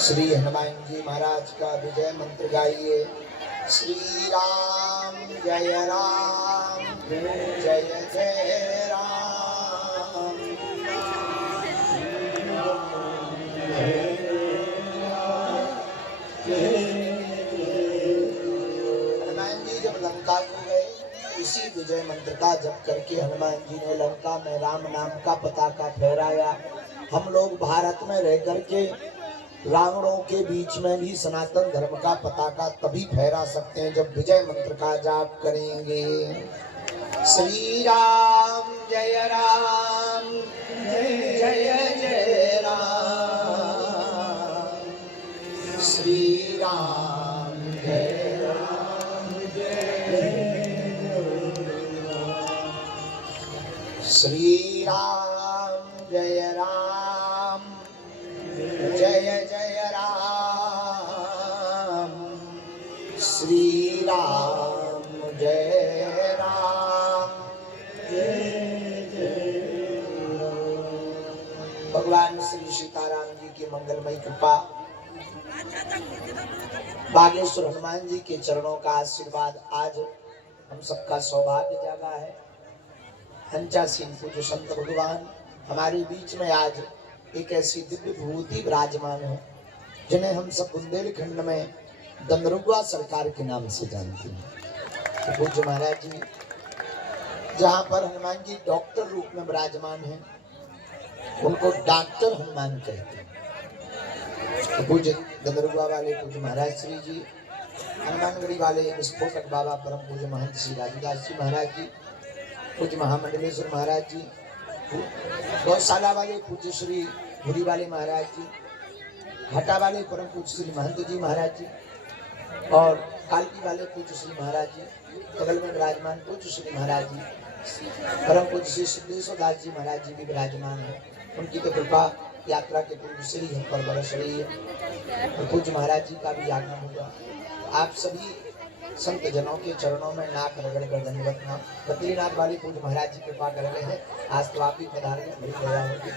श्री हनुमान जी महाराज का विजय मंत्र गाइए। श्री राम जय जय राम। हनुमान जी जब लंका को गए, इसी विजय मंत्र का जप करके हनुमान जी ने लंका में राम नाम का पताका फहराया। हम लोग भारत में रह करके रावणों के बीच में भी सनातन धर्म का पताका तभी फहरा सकते हैं जब विजय मंत्र का जाप करेंगे। श्री राम जय जय राम। श्री राम जय श्री राम जय राम जय जय राम। श्री राम जय राम जय जय राम। भगवान श्री सीताराम जी की मंगलमयी कृपा, बागेश्वर हनुमान जी के चरणों का आशीर्वाद आज हम सबका सौभाग्य जागा है। हंचा सिंह पूज्य संत भगवान हमारे बीच में आज एक ऐसी दिव्य विभूति विराजमान है जिन्हें हम सब बुंदेलखंड में दंदरुआ सरकार के नाम से जानते हैं। तो पूज्य महाराज जी जहाँ पर हनुमान जी डॉक्टर रूप में विराजमान हैं, उनको डॉक्टर हनुमान कहते हैं। तो पूज्य दंदरुआ वाले पूज्य महाराज श्री जी, हनुमानगढ़ी वाले विस्फोटक बाबा परम पूज्य महंत श्री राजदास जी महाराज जी, पूज्य महामंडलेश्वर महाराज जी, गौशाला वाले पूज्य श्री भूरी वाले महाराज जी, हटा वाले परम पूज्य श्री महंत जी महाराज जी, और कालकी वाले पूज्य श्री महाराज जी, बगल में विराजमान पूज्य श्री महाराज जी, परम पूज्य श्री सिद्धेश्वर दास जी महाराज जी भी विराजमान है। उनकी तो कृपा यात्रा के पूर्व से ही हम पर बरस रही है। तो पूज्य महाराज जी का भी आगमन होगा। आप सभी संत जनों के चरणों में नाक रगड़ कर दंडवत नाम बद्रीनाथ वाले पूज्य महाराज जी कृपा कर रहे हैं। आज तो आप ही पधारे, बड़ी दया होगी।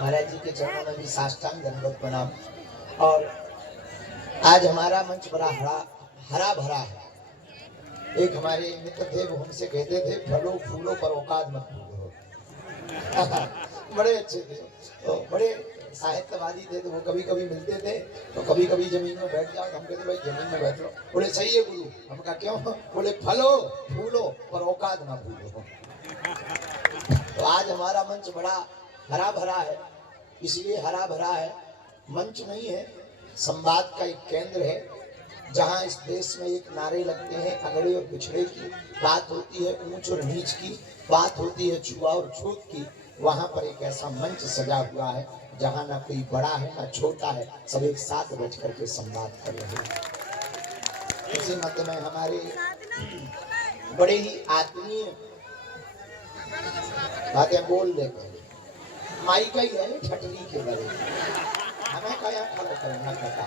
महाराज जी के चरणों में भी साष्टांग दंडवत प्रणाम। और आज हमारा मंच बड़ा हरा भरा है। एक हमारे मित्र थे, वो हमसे कहते थे फलो फूलो पर औकात मत भूलो। बड़े अच्छे थे, तो बड़े साहित्यवादी थे। तो वो कभी कभी मिलते थे तो कभी कभी जमीन में बैठ जाओ, हम कहते भाई जमीन में बैठ लो। बोले सही है गुरु। हम कहा क्यों? बोले फलो फूलो पर औकात ना भूलो। तो आज हमारा मंच बड़ा हरा भरा है। इसलिए हरा भरा है, मंच नहीं है, संवाद का एक केंद्र है जहाँ इस देश में एक नारे लगते हैं, अगड़े और पिछड़े की बात होती है, ऊंच और नीच की बात होती है, छुआ और छूत की। वहाँ पर एक ऐसा मंच सजा हुआ है जहाँ ना कोई बड़ा है ना छोटा है, सब एक साथ बैठ करके संवाद कर रहे हैं। इसी मत में हमारे बड़े ही आत्मीय बातें बोल देते हैं। माई का ही है ठटरी के बड़े, हमें क्या खड़ा करना पड़ता।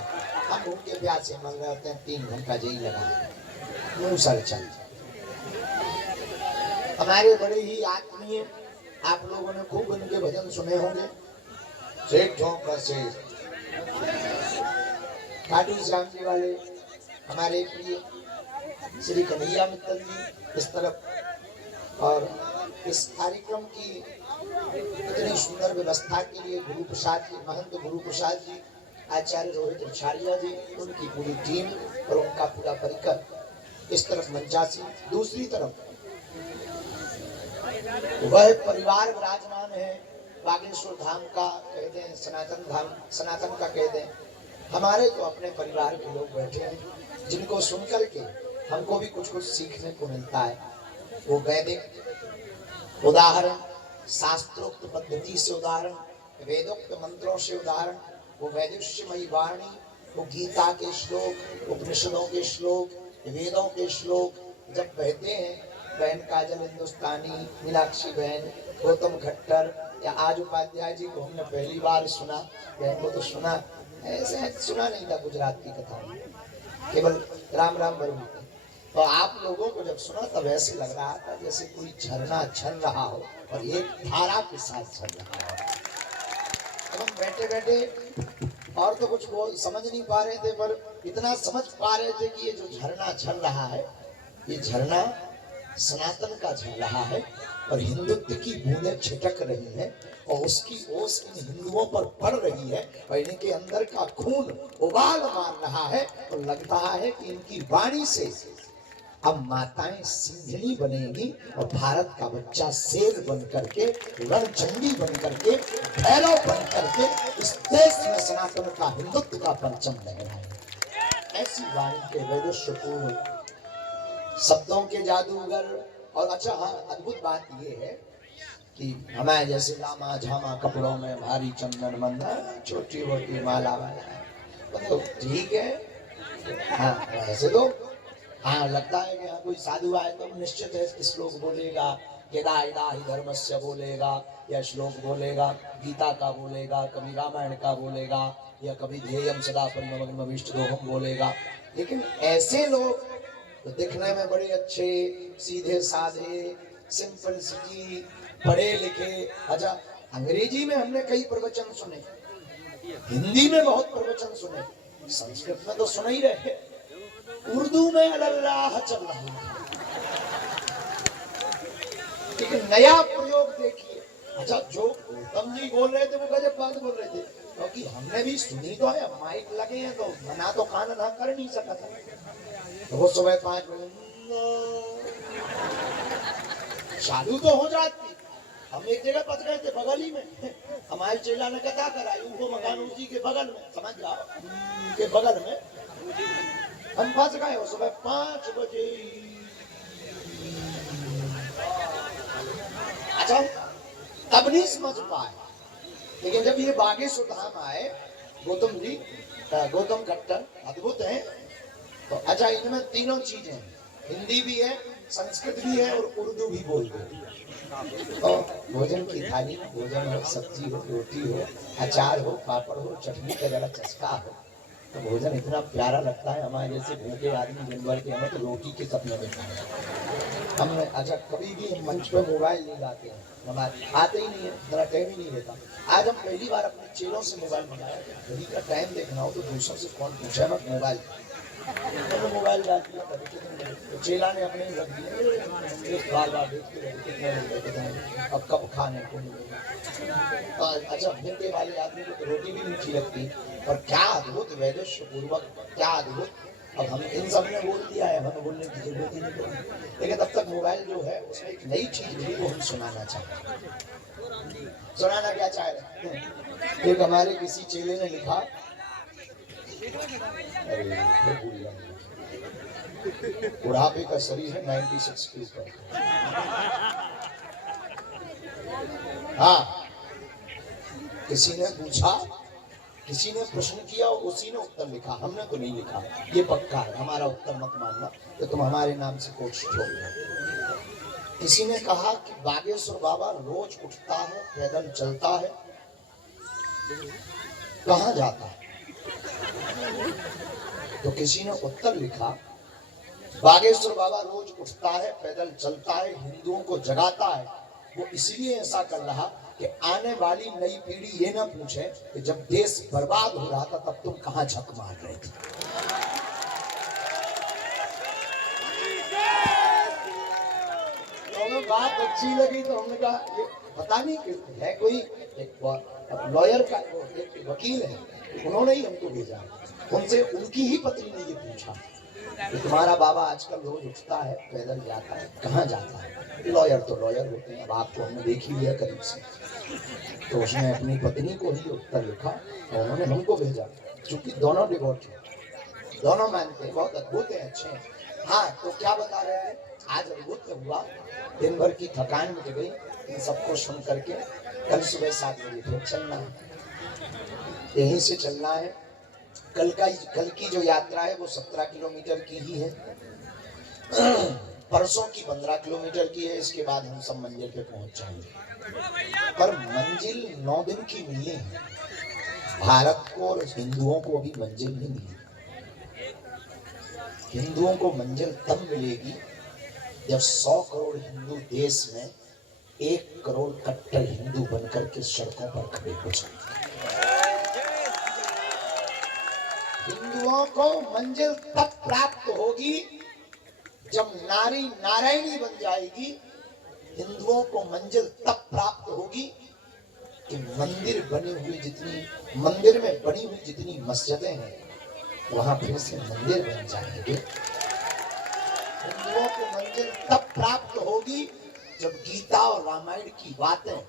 हम उनके प्यासे मंग रहे होते हैं, 3 घंटा जेल लगा मुँह सर चल। हमारे बड़े ही आत्मीय, आप लोगों ने खूब उनके भजन सुने होंगे। सेठों का सेठ खाटू श्याम जी वाले हमारे प्रिय श्री कन्हैया मित्तल जी इस तरफ। और इस कार्यक्रम की इतनी सुंदर व्यवस्था के लिए गुरु प्रसाद जी, महंत गुरु प्रसाद जी, आचार्य रोहित आचार्य जी, उनकी पूरी टीम और उनका पूरा परिकर। इस तरफ मंचासी, दूसरी तरफ वह परिवार विराजमान है। बागेश्वर धाम का कह दें, सनातन धाम, सनातन का कह दें, हमारे तो अपने परिवार के लोग बैठे हैं जिनको सुनकर के हमको भी कुछ कुछ सीखने को मिलता है। वो वैदिक उदाहरण, शास्त्रोक्त पद्धति से उदाहरण, वेदोक्त मंत्रों से उदाहरण, वो वैदुष्यमयी वाणी, वो गीता के श्लोक, उपनिषदों के श्लोक, वेदों के श्लोक जब बहते हैं, बहन काजल हिंदुस्तानी, मीनाक्षी बहन, गौतम खट्टर या आज उपाध्याय जी को हमने पहली बार सुना, बहन को तो सुना, ऐसे सुना नहीं था गुजरात की कथा, केवल राम राम बरवी। तो आप लोगों को जब सुना तब ऐसे लग रहा था जैसे कोई झरना चल रहा हो और एक धारा के साथ चल रहा हो। तो हम बैठे बैठे और तो कुछ बोल समझ नहीं पा रहे थे, पर इतना समझ पा रहे थे कि ये जो झरना चल रहा है, ये झरना सनातन का झल रहा है और हिंदुत्व की बूंदें छिटक रही हैं और उसकी ओस इन हिंदुओं पर पड़ रही है और इनके अंदर का खून उबाल मार रहा है। और लगता है कि इनकी वाणी से अब माताएं सिंहनी बनेगी और भारत का बच्चा शेर बन करके, रणचंडी बन करके, भैरव बन करके इस देश में सनातन का हिंदुत्व का परचम लहराएगा। ऐसी वाणी के वैदुष्यपूर्ण शब्दों के जादूगर। और अच्छा हाँ, अद्भुत बात ये है कि हमारे जैसे लामा झामा कपड़ों में भारी चंदन मंदा, छोटी मोटी माला वाला, तो ठीक है। हाँ ऐसे तो हाँ लगता है कि हाँ कोई साधु आए तो निश्चित है श्लोक बोलेगा, यदा यदा ही धर्मस्य बोलेगा या श्लोक बोलेगा, गीता का बोलेगा, कभी रामायण का बोलेगा या कभी ध्येयम सदा परिमलम विष्णुदोहम बोलेगा। लेकिन ऐसे लोग तो दिखने में बड़े अच्छे, सीधे साधे, सिंपल सिटी, पढ़े लिखे। अच्छा अंग्रेजी में हमने कई प्रवचन सुने, हिंदी में बहुत प्रवचन सुने, संस्कृत में तो सुन ही रहे, उर्दू में अल्लाह चल रहा है। लेकिन नया प्रयोग देखिए। अच्छा जो गौतम जी बोल रहे थे वो गजब बात बोल रहे थे, क्योंकि हमने भी सुनी तो है, माइक लगे हैं तो मना तो कान ना कर नहीं सका था। तो वो सुबह 5 बजे चालू तो हो जाती। हम एक जगह पहुंच गए थे बगल ही में, हमारे चेला ने कथा कराई, वो मकान उसी के बगल में, समझ जाओ के बगल में हम फंस गए। वो सुबह 5 बजे। अच्छा तब नहीं समझ पाए, लेकिन जब ये बागेश्वर धाम आए, गौतम जी, गौतम खट्टर अद्भुत है। तो अच्छा इनमें तीनों चीजें, हिंदी भी है, संस्कृत भी है और उर्दू भी बोलते हैं। तो भोजन की थाली, भोजन हो, सब्जी हो, रोटी हो, अचार हो, पापड़ हो, चटनी का जरा चस्का हो, तो भोजन इतना प्यारा लगता है। हमारे जैसे भूखे आदमी दिन भर के हमें तो रोटी के सपने में हमने। अच्छा कभी भी हम मंच पे मोबाइल नहीं लाते हैं, हमारे आते ही नहीं है, जरा टाइम ही नहीं रहता। आज हम पहली बार अपने चेलों से मोबाइल मंगाया, घड़ी का टाइम देखना हो तो दूसरों से कौन पूछा, मैं मोबाइल मोबाइल डाल दिया, तो चेला ने अपने रख दिया, बार बार देखते रहे अब कब खाने को मिलेगा। अच्छा भूखे वाले आदमी को तो रोटी भी मीठी लगती, और क्या अद्भुत वैदुष्य पूर्वक, क्या अद्भुत। अब हम इन सब ने बोल दिया है, हमें बोलने की जरूरत ही नहीं पड़ी। लेकिन तब तक मोबाइल जो है उसमें एक नई चीज मिली, वो हम सुनाना चाहते हैं। सुनाना क्या चाह रहे हैं? एक हमारे किसी चेले ने लिखा, बुढ़ापे का शरीर है 96 के ऊपर। हाँ किसी ने पूछा, किसी ने प्रश्न किया, उसी ने उत्तर लिखा, हमने तो नहीं लिखा। ये पक्का है, हमारा उत्तर मत मानना तो तुम हमारे नाम से कोशिश छोड़ दो। किसी ने कहा कि बागेश्वर बाबा रोज उठता है, पैदल चलता है, कहाँ जाता है? तो किसी ने उत्तर लिखा, बागेश्वर बाबा रोज उठता है, पैदल चलता है, हिंदुओं को जगाता है। वो इसलिए ऐसा कर रहा कि आने वाली नई पीढ़ी ये ना पूछे कि जब देश बर्बाद हो रहा था तब तुम कहां झक मार रहे थे। तो बात अच्छी लगी तो हमने कहा ये पता नहीं कि है कोई एक लॉयर का, एक वकील है, उन्होंने ही हमको भेजा। उनसे उनकी ही पत्नी ने ये पूछा कि तुम्हारा बाबा आजकल रोज उठता है, पैदल जाता है, कहाँ जाता है? लॉयर तो लॉयर होते हैं, अब आपको हमने देखी हुई है करीब से। तो उसने अपनी पत्नी को ही उत्तर लिखा और उन्होंने हमको भेजा, क्योंकि दोनों डिवोट हैं, दोनों मानते हैं, बहुत अद्भुत है, अच्छे हैं। हाँ, तो क्या बता रहे थे? आज अद्भुत हुआ, दिन भर की थकान मिट गई इन सबको सुन करके। कल सुबह 7 बजे फिर चलना है, यहीं से चलना है। कल की जो यात्रा है वो 17 किलोमीटर की ही है। परसों की 15 किलोमीटर की है। इसके बाद हम सब मंजिल पे पहुंच जाएंगे। पर मंजिल 9 दिन की मिलनी है। भारत को और हिंदुओं को अभी मंजिल नहीं मिली। हिंदुओं को मंजिल तब मिलेगी जब 100 करोड़ हिंदू देश में 1 करोड़ कट्टर हिंदू बनकर के सड़कों पर खड़े हो जाएंगे। हिंदुओं को मंजिल तब प्राप्त होगी जब नारी नारायणी बन जाएगी। हिंदुओं को मंजिल तब प्राप्त होगी कि मंदिर में बनी हुई जितनी मस्जिदें हैं वहां फिर से मंदिर बन जाएंगे। हिंदुओं को मंजिल तब प्राप्त होगी जब गीता और रामायण की बातें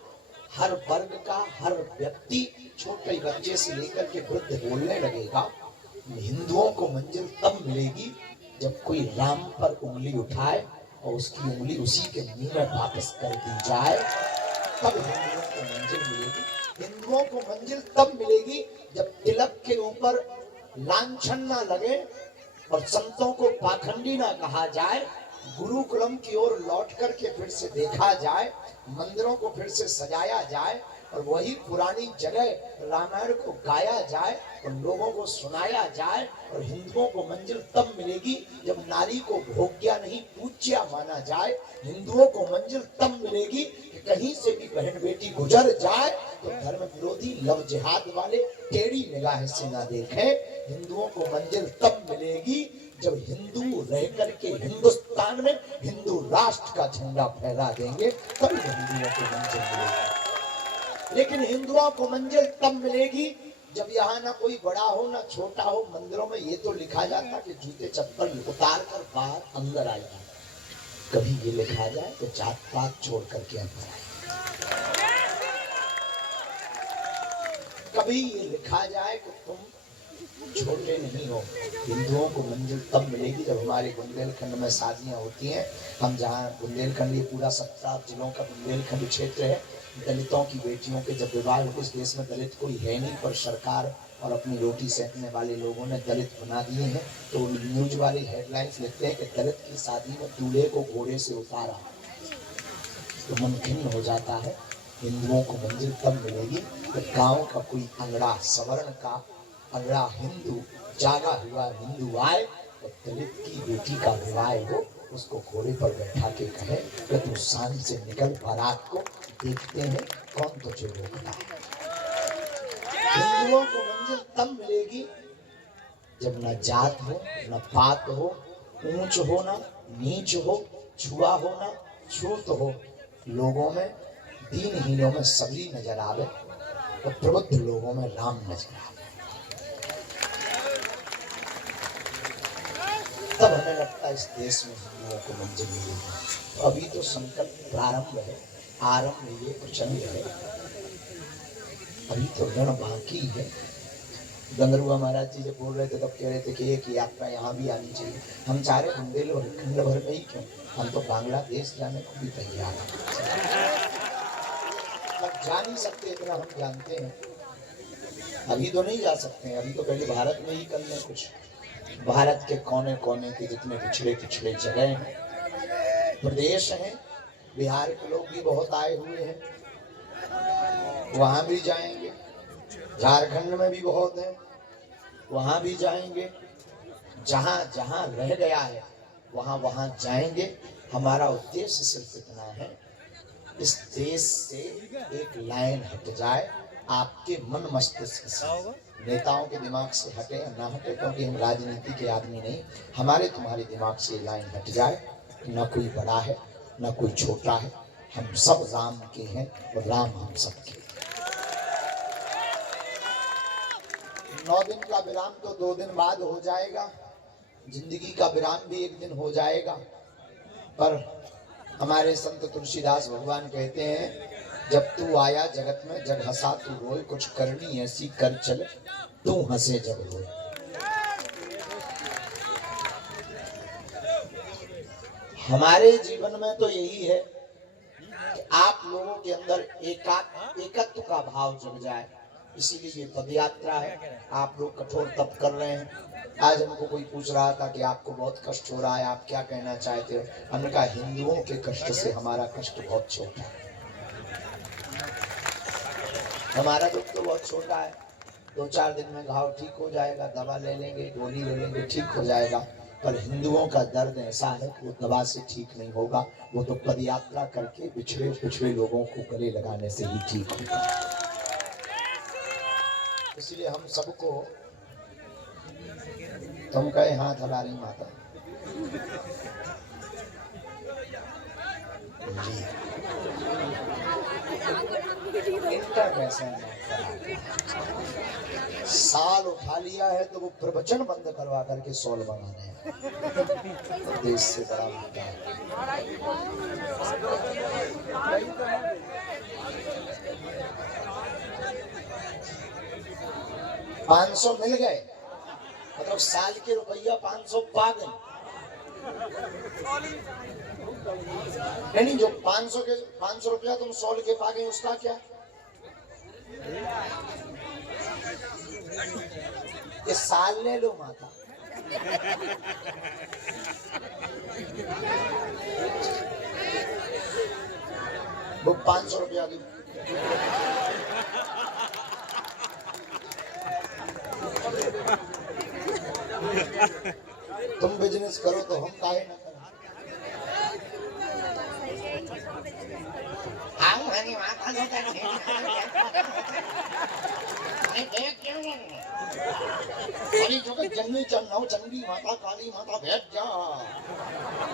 हर वर्ग का, हर व्यक्ति, छोटे बच्चे से लेकर के वृद्ध बोलने लगेगा। हिंदुओं को मंजिल तब मिलेगी जब कोई राम पर उंगली उठाए और उसकी उंगली उसी के मुंह में वापस कर दी जाए, तब हिंदुओं को मंजिल मिलेगी। हिंदुओं को मंजिल तब मिलेगी जब तिलक के ऊपर लांछन ना लगे और संतों को पाखंडी ना कहा जाए, गुरुकुलम की ओर लौट करके फिर से देखा जाए, मंदिरों को फिर से सजाया जाए और वही पुरानी जगह रामायण को गाया जाए और लोगों को सुनाया जाए। और हिंदुओं को मंजिल तब मिलेगी जब नारी को भोग्या नहीं पूज्या माना जाए। हिंदुओं को मंजिल तब मिलेगी कि कहीं से भी बहन बेटी गुजर जाए तो धर्म विरोधी लव जिहाद वाले टेढ़ी निगाह से ना देखें। हिंदुओं को मंजिल तब मिलेगी जब हिंदू रह करके हिंदुस्तान में हिंदू राष्ट्र का झंडा फहरा देंगे, तभी हिंदुओं को मंजिल मिलेगी। लेकिन हिंदुओं को मंजिल तब मिलेगी जब यहाँ ना कोई बड़ा हो ना छोटा हो। मंदिरों में ये तो लिखा जाता कि जूते चप्पल उतार कर बाहर अंदर आ जाए, कभी ये लिखा जाए तो जात पात छोड़ करके अंदर आए। कभी ये लिखा जाए कि तुम छोटे नहीं हो। हिंदुओं को मंजिल तब मिलेगी जब हमारे बुंदेलखंड में शादियां होती हैं। हम जहाँ बुंदेलखंड, ये पूरा 17 जिलों का बुंदेलखंड क्षेत्र है, दलितों की बेटियों के जब विवाह होते, इस देश में दलित कोई है नहीं, पर सरकार और अपनी रोटी सेकने वाले लोगों ने दलित बना दिए हैं। तो न्यूज वाले हेडलाइंस लिखते हैं कि दलित की शादी में दूल्हे को घोड़े से उतारा, तो मन खिन्न हो जाता है। हिंदुओं को मंजिल तब मिलेगी कि गाँव का कोई अंगड़ा, सवर्ण का अंगड़ा हिंदू, जागा हुआ हिंदू आए और दलित की बेटी का विवाह हो, उसको घोड़े पर बैठा के कहे कि तू शान से निकल, बारात को देखते हैं कौन तुझे रोकता है। हिंदुओं को मंजिल तब मिलेगी जब न जात हो, न पात हो, ऊंच हो ना नीच हो, छुआ हो ना छूत हो, लोगों में दीनहीनों में सबरी नजर आवे और प्रबुद्ध लोगों में राम नजर आवे। तब हमें लगता है इस देश में हिंदुओं को मंजिल मिलेगी। तो अभी तो संकल्प प्रारंभ है, आरंभ ये प्रचंड है, अभी तो रण बाकी है। गंगरुआ महाराज जी जब बोल रहे थे तब कह रहे थे कि एक यात्रा यहाँ भी आनी चाहिए। हम चाह रहे बुंदेलखंड भर में ही क्यों, हम तो बांग्लादेश जाने को भी तैयार हैं। जा नहीं सकते इतना हम जानते हैं, अभी तो नहीं जा सकते हैं, अभी तो पहले भारत में ही कर लें कुछ। भारत के कोने कोने के जितने पिछड़े पिछड़े जगह हैं, प्रदेश हैं, बिहार के लोग भी बहुत आए हुए हैं, वहां भी जाएंगे। झारखंड में भी बहुत हैं, वहां भी जाएंगे। जहां जहां रह गया है वहां वहां जाएंगे। हमारा उद्देश्य सिर्फ इतना है, इस देश से एक लाइन हट जाए, आपके मन मस्तिष्क से, नेताओं के दिमाग से हटे या ना हटे, क्योंकि हम राजनीति के आदमी नहीं। हमारे तुम्हारे दिमाग से लाइन हट जाए, न कोई बड़ा है न कोई छोटा है, हम सब राम के हैं और राम हम सब के। 9 दिन का विराम तो 2 दिन बाद हो जाएगा, जिंदगी का विराम भी एक दिन हो जाएगा। पर हमारे संत तुलसीदास भगवान कहते हैं, जब तू आया जगत में जग हंसा तू रोए, कुछ करनी ऐसी कर चल तू हंसे जग रोए। हमारे जीवन में तो यही है कि आप लोगों के अंदर एकत्व का भाव जग जाए, इसीलिए ये पद यात्रा है। आप लोग कठोर तप कर रहे हैं। आज हमको कोई पूछ रहा था कि आपको बहुत कष्ट हो रहा है, आप क्या कहना चाहते हो? हमने कहा हिंदुओं के कष्ट से हमारा कष्ट बहुत छोटा है। हमारा दुख तो बहुत छोटा है, 2-4 दिन में घाव ठीक हो जाएगा, दवा ले लेंगे, गोली ले लेंगे, ठीक हो जाएगा। पर हिंदुओं का दर्द ऐसा है कि वो दवा से ठीक नहीं होगा, वो तो पद यात्रा करके पिछड़े लोगों को गले लगाने से ही ठीक होगा। इसलिए हम सबको, तुम कहे हाथ हला रही माता जी, इंटरवेंशन साल उठा लिया है तो वो प्रवचन बंद करवा करके सॉल बनाने हैं। देश से बड़ा मुद्दा है। 500 मिल गए, मतलब साल के रुपया 500 पा गए। नहीं, जो 500 रुपया तुम सॉल के पा गए, उसका क्या? ये साल ले लो माता। वो 500 रुपया की तुम बिजनेस करो तो हम काहे ना करें? जन्मी नव चंडी माता काली माता भेज जा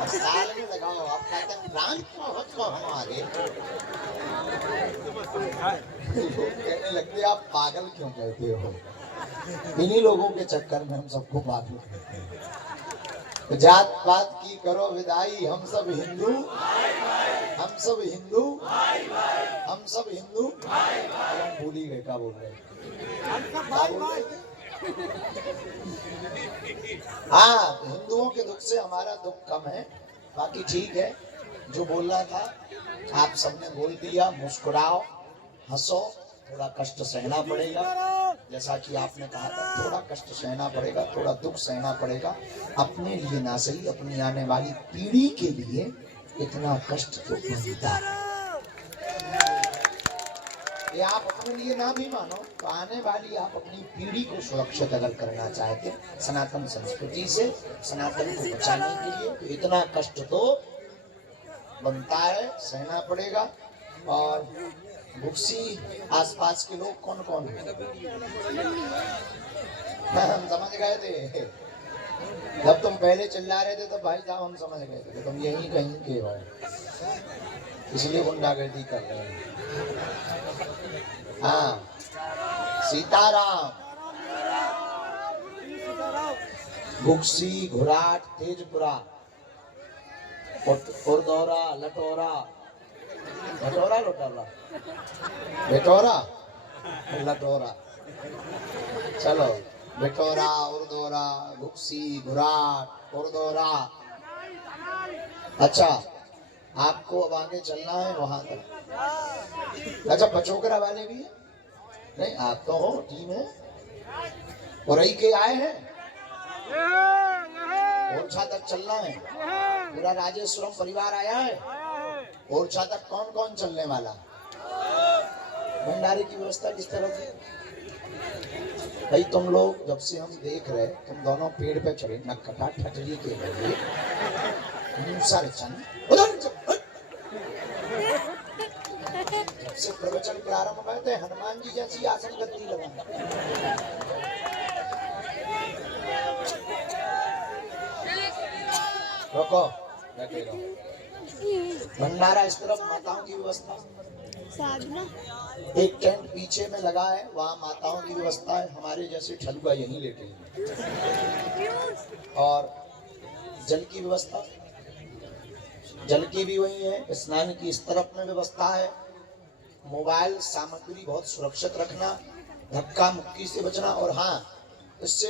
साल में लगाओ। आप कहते हैं प्राण को हमारे लोग कहने लगते आप पागल क्यों कहते हो? इन्हीं लोगों के चक्कर में हम सबको पागल कहते हैं। जात पात की करो विदाई, हम सब हिंदू, हम सब हिंदू, हम सब हिंदू। भूल ही गए क्या बोल रहे? हाँ, हिंदुओं के दुख से हमारा दुख कम है, बाकी ठीक है। जो बोलना था आप सबने बोल दिया। मुस्कुराओ, हंसो, थोड़ा कष्ट सहना पड़ेगा, जैसा कि आपने कहा था, थोड़ा कष्ट सहना पड़ेगा, थोड़ा दुख सहना पड़ेगा। अपने लिए ना सही, अपनी आने वाली पीढ़ी के लिए इतना कष्ट तो बनता है। ये आप अपने लिए ना भी मानो तो आने वाली आप अपनी पीढ़ी को सुरक्षित अगर करना चाहते सनातन संस्कृति से, सनातन को बचाने के लिए, तो इतना कष्ट तो बनता है, सहना पड़ेगा। और भुक्सी आसपास के लोग कौन कौन है? हम समझ गए थे जब तुम पहले चिल्ला रहे थे तो भाई साहब हम समझ गए थे तुम यहीं कहीं के हो, इसलिए गुंडागर्दी कर रहे हैं। हाँ, सीताराम। भुक्सी, घुराट, तेजपुरा, उरदौरा, लटोरा, लटोरा लटोरा बेटोरा लटोरा, चलो बेटोरा, उरदौरा, भुक्सी, घुराट, उरदौरा। अच्छा, आपको अब आगे चलना है वहां तक। अच्छा, पचोकरा वाले भी है? नहीं, आप तो हो, टीम है। उरई के आए हैं, ओरछा तक चलना है। पूरा राजेश्वरम परिवार आया है। ओरछा तक कौन कौन चलने वाला? भंडारे की व्यवस्था किस तरह से? भाई तुम लोग जब से हम देख रहे, तुम दोनों पेड़ पे चढ़े, नक्कटा ठटरी के लिए जब से प्रवचन प्रारंभ हुए थे, हनुमान जी जैसी आसन गद्दी लगा। रुको, बैठे रहो। भंडारा इस तरफ माताओं की व्यवस्था, साधना। एक टेंट पीछे में लगा है, वहाँ माताओं की व्यवस्था है। हमारे जैसे ठलुआ यहीं लेटे हैं। और जल की व्यवस्था, जल की भी वही है। स्नान की इस तरफ में व्यवस्था है। मोबाइल सामग्री बहुत सुरक्षित रखना, धक्का मुक्की से बचना। और हाँ, इससे